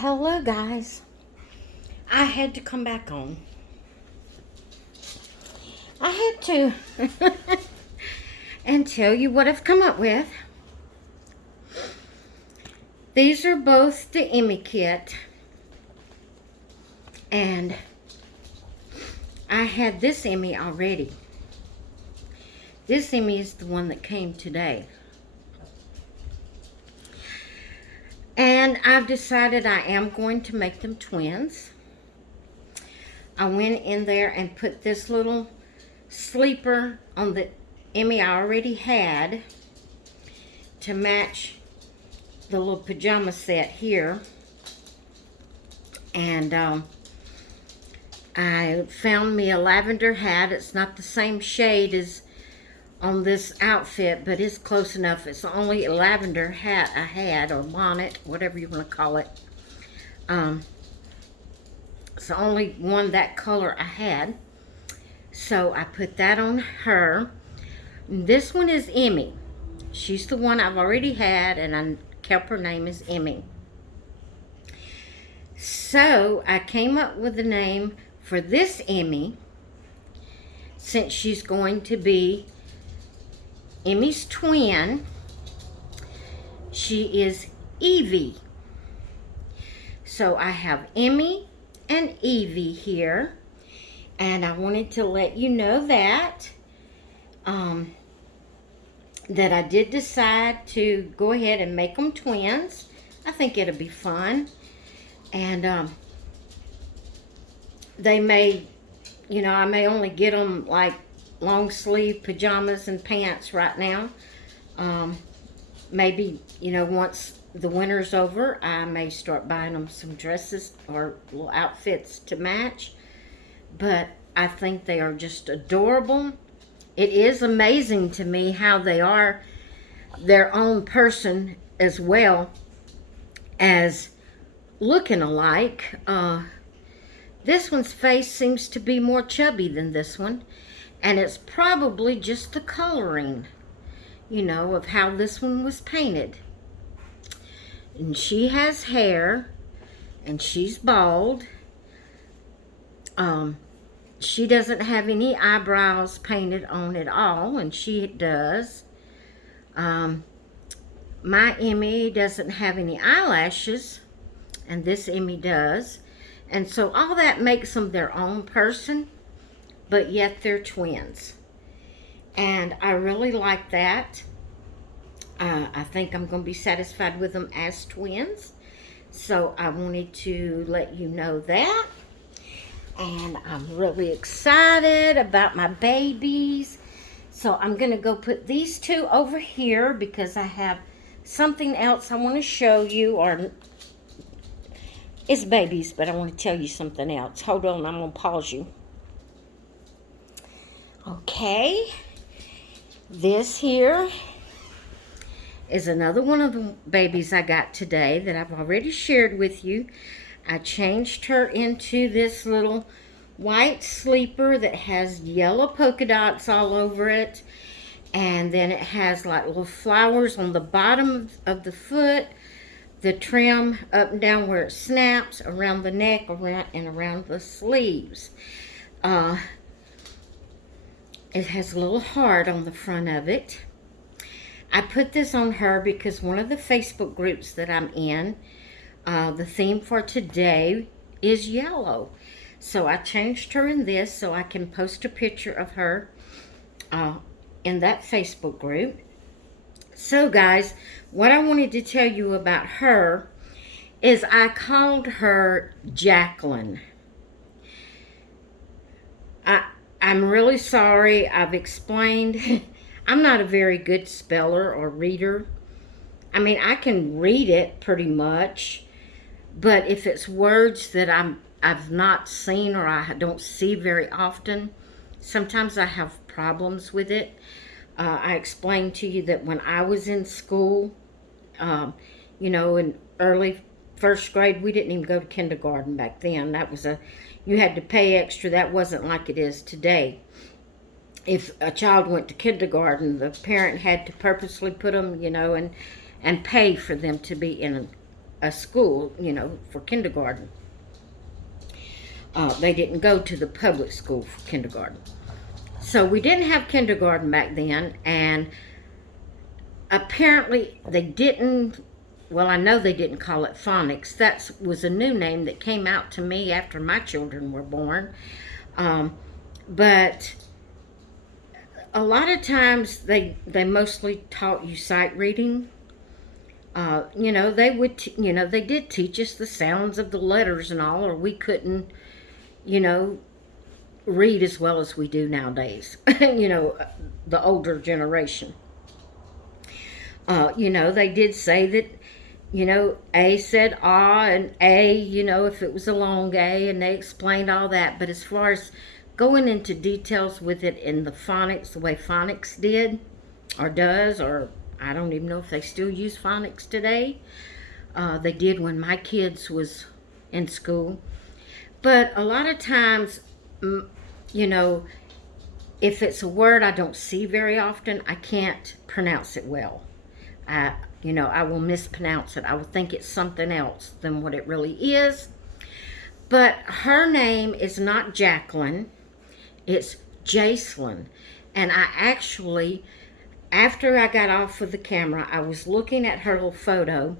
Hello guys, I had to come back on. I had to and tell you what I've come up with. These are both the Emmy kit, and I had this Emmy already. This Emmy is the one that came today. And I've decided I am going to make them twins. I went in there and put this little sleeper on the Emmy I already had to match the little pajama set here. And I found me a lavender hat. It's not the same shade as on this outfit, but it's close enough. It's the only lavender hat I had, or bonnet, whatever you want to call it. It's the only one that color I had. So I put that on her. This one is Emmy. She's the one I've already had, and I kept her name as Emmy. So I came up with a name for this Emmy, since she's going to be Emmy's twin. She is Evie. So I have Emmy and Evie here, and I wanted to let you know that that I did decide to go ahead and make them twins. I think it'll be fun. And they may, I may only get them like long sleeve pajamas and pants right now. Maybe, once the winter's over, I may start buying them some dresses or little outfits to match. But I think they are just adorable. It is amazing to me how they are their own person as well as looking alike. This one's face seems to be more chubby than this one, and it's probably just the coloring, of how this one was painted. And she has hair, and she's bald. She doesn't have any eyebrows painted on at all, and she does. My Emmy doesn't have any eyelashes, and this Emmy does. And so all that makes them their own person, but yet they're twins. And I really like that. I think I'm going to be satisfied with them as twins. So I wanted to let you know that. And I'm really excited about my babies. So I'm going to go put these two over here because I have something else I want to show you. Or it's babies, but I want to tell you something else. Hold on, I'm going to pause you. Okay. This here is another one of the babies I got today that I've already shared with you. I changed her into this little white sleeper that has yellow polka dots all over it. And then it has like little flowers on the bottom of the foot. The trim up and down where it snaps, around the neck, around the sleeves. It has a little heart on the front of it. I put this on her because one of the Facebook groups that I'm in, the theme for today is yellow. So I changed her in this so I can post a picture of her in that Facebook group. So guys, what I wanted to tell you about her is I called her Jacqueline. I'm really sorry. I've explained. I'm not a very good speller or reader. I mean, I can read it pretty much, but if it's words that I've not seen or I don't see very often, sometimes I have problems with it. I explained to you that when I was in school, in early first grade, we didn't even go to kindergarten back then. You had to pay extra. That wasn't like it is today. If a child went to kindergarten, the parent had to purposely put them, and pay for them to be in a school, for kindergarten. They didn't go to the public school for kindergarten. So we didn't have kindergarten back then, and apparently they didn't, well, I know they didn't call it phonics. That was a new name that came out to me after my children were born. But a lot of times they mostly taught you sight reading. They would, they did teach us the sounds of the letters and all, or we couldn't, read as well as we do nowadays. The older generation. They did say that, A said ah, and A, if it was a long A, and they explained all that. But as far as going into details with it in the phonics, the way phonics did, or does, or I don't even know if they still use phonics today. They did when my kids was in school. But a lot of times, if it's a word I don't see very often, I can't pronounce it well. I will mispronounce it. I will think it's something else than what it really is. But her name is not Jacqueline. It's Jacelyn. And I actually, after I got off of the camera, I was looking at her little photo,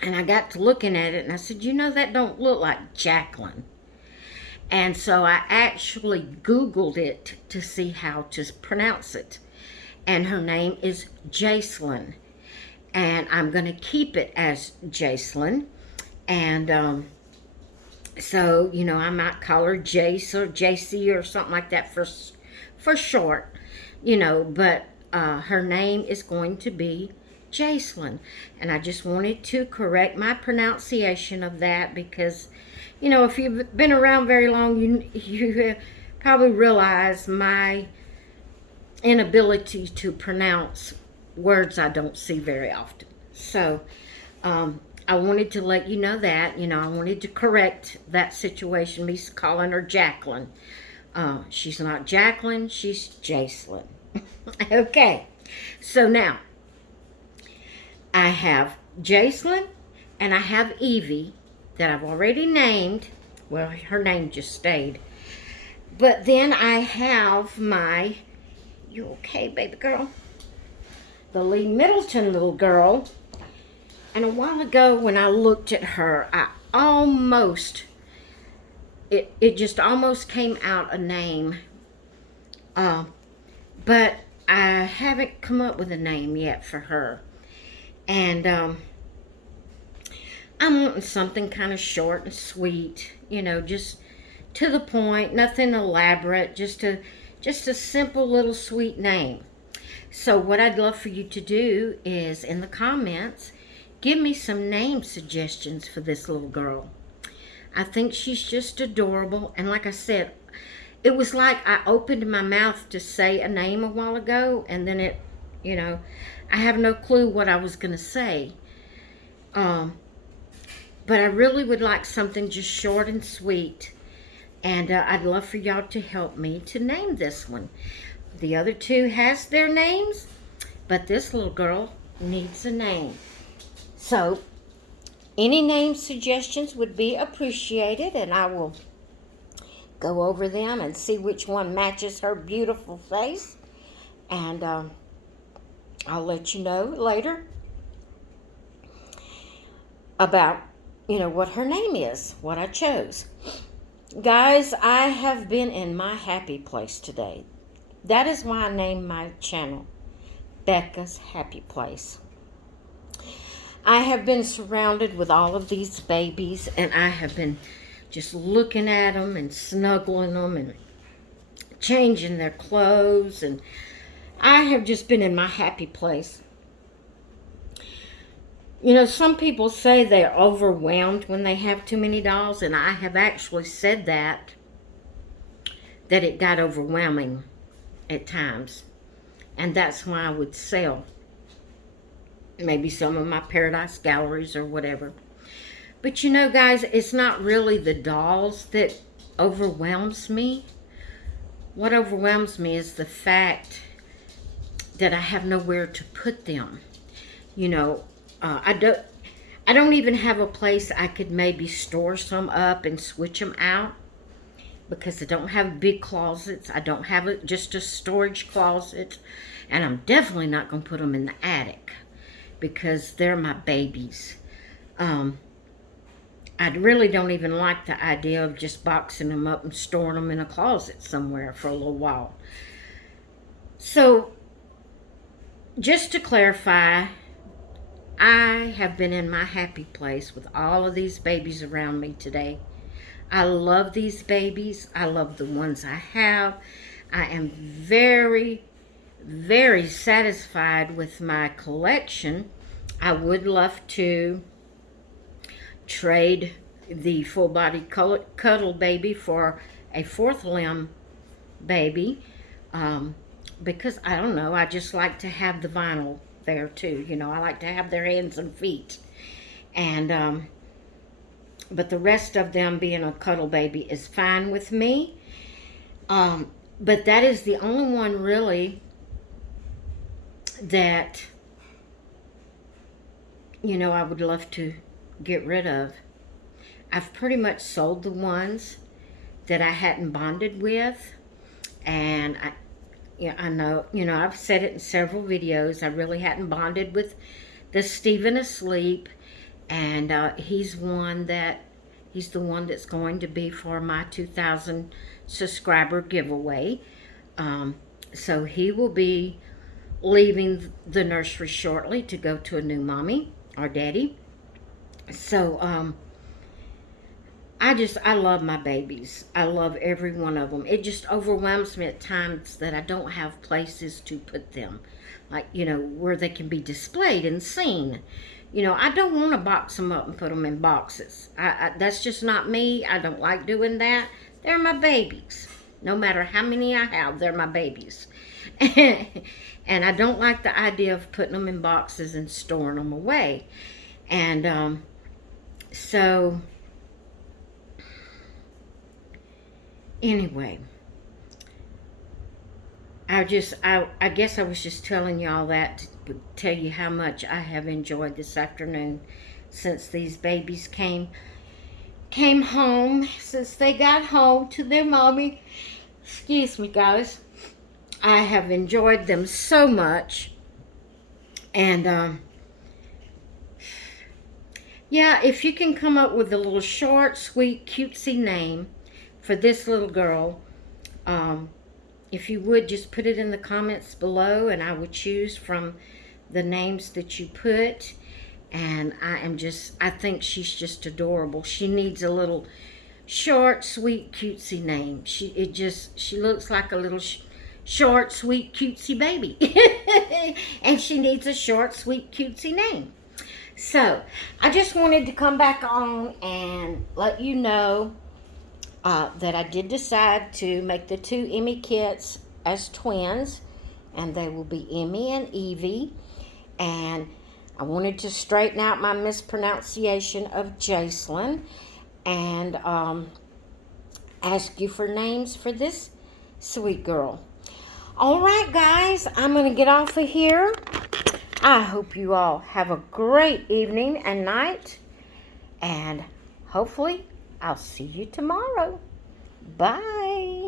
and I got to looking at it, and I said, that don't look like Jacqueline. And so I actually Googled it to see how to pronounce it. And her name is Jacelyn. And I'm going to keep it as Jacelyn. And so, I might call her Jace or JC or something like that for short. But her name is going to be Jacelyn. And I just wanted to correct my pronunciation of that because, if you've been around very long, you probably realize my inability to pronounce words I don't see very often. So I wanted to let you know that. I wanted to correct that situation, me calling her Jacqueline. She's not Jacqueline, she's Jacelyn. Okay, so now I have Jacelyn and I have Evie that I've already named. Well, her name just stayed. But then I have my, you okay, baby girl? The Lee Middleton little girl. And a while ago when I looked at her, it just almost came out a name. But I haven't come up with a name yet for her. And I'm wanting something kind of short and sweet, just to the point, nothing elaborate, just a simple little sweet name. So what I'd love for you to do is in the comments, give me some name suggestions for this little girl. I think she's just adorable. And like I said, it was like I opened my mouth to say a name a while ago, and then it, I have no clue what I was going to say. But I really would like something just short and sweet. And I'd love for y'all to help me to name this one. The other two has their names, but this little girl needs a name. So, any name suggestions would be appreciated, and I will go over them and see which one matches her beautiful face. And I'll let you know later about, what her name is, what I chose. Guys, I have been in my happy place today. That is why I named my channel Becca's Happy Place. I have been surrounded with all of these babies, and I have been just looking at them and snuggling them and changing their clothes, and I have just been in my happy place. Some people say they're overwhelmed when they have too many dolls, and I have actually said that it got overwhelming at times. And that's why I would sell maybe some of my Paradise Galleries or whatever. But guys, it's not really the dolls that overwhelms me. What overwhelms me is the fact that I have nowhere to put them. I don't even have a place I could maybe store some up and switch them out, because I don't have big closets. I don't have just a storage closet. And I'm definitely not going to put them in the attic, because they're my babies. I really don't even like the idea of just boxing them up and storing them in a closet somewhere for a little while. So, just to clarify, I have been in my happy place with all of these babies around me today. I love these babies. I love the ones I have. I am very, very satisfied with my collection. I would love to trade the full body cuddle baby for a fourth limb baby, because I don't know, I just like to have the vinyl there too. You know, I like to have their hands and feet. And but the rest of them being a cuddle baby is fine with me. But that is the only one really that, you know, I would love to get rid of. I've pretty much sold the ones that I hadn't bonded with. And I know, you know, I've said it in several videos, I really hadn't bonded with the Stephen Asleep. And he's the one that's going to be for my 2,000 subscriber giveaway. So he will be leaving the nursery shortly to go to a new mommy or daddy. So I love my babies. I love every one of them. It just overwhelms me at times that I don't have places to put them, like, you know, where they can be displayed and seen. You know, I don't want to box them up and put them in boxes. That's just not me. I don't like doing that. They're my babies. No matter how many I have, they're my babies. And I don't like the idea of putting them in boxes and storing them away. And so, anyway, I guess I was just telling you all that to tell you how much I have enjoyed this afternoon since these babies came home, since they got home to their mommy. Excuse me, guys. I have enjoyed them so much. And yeah, if you can come up with a little short, sweet, cutesy name for this little girl, if you would, just put it in the comments below, and I will choose from the names that you put. And I think she's just adorable. She needs a little short, sweet, cutesy name. She looks like a little short, sweet, cutesy baby. And she needs a short, sweet, cutesy name. So, I just wanted to come back on and let you know that I did decide to make the two Emmy kits as twins, and they will be Emmy and Evie. And I wanted to straighten out my mispronunciation of Jacelyn, and ask you for names for this sweet girl. All right, guys, I'm going to get off of here. I hope you all have a great evening and night, and hopefully I'll see you tomorrow. Bye.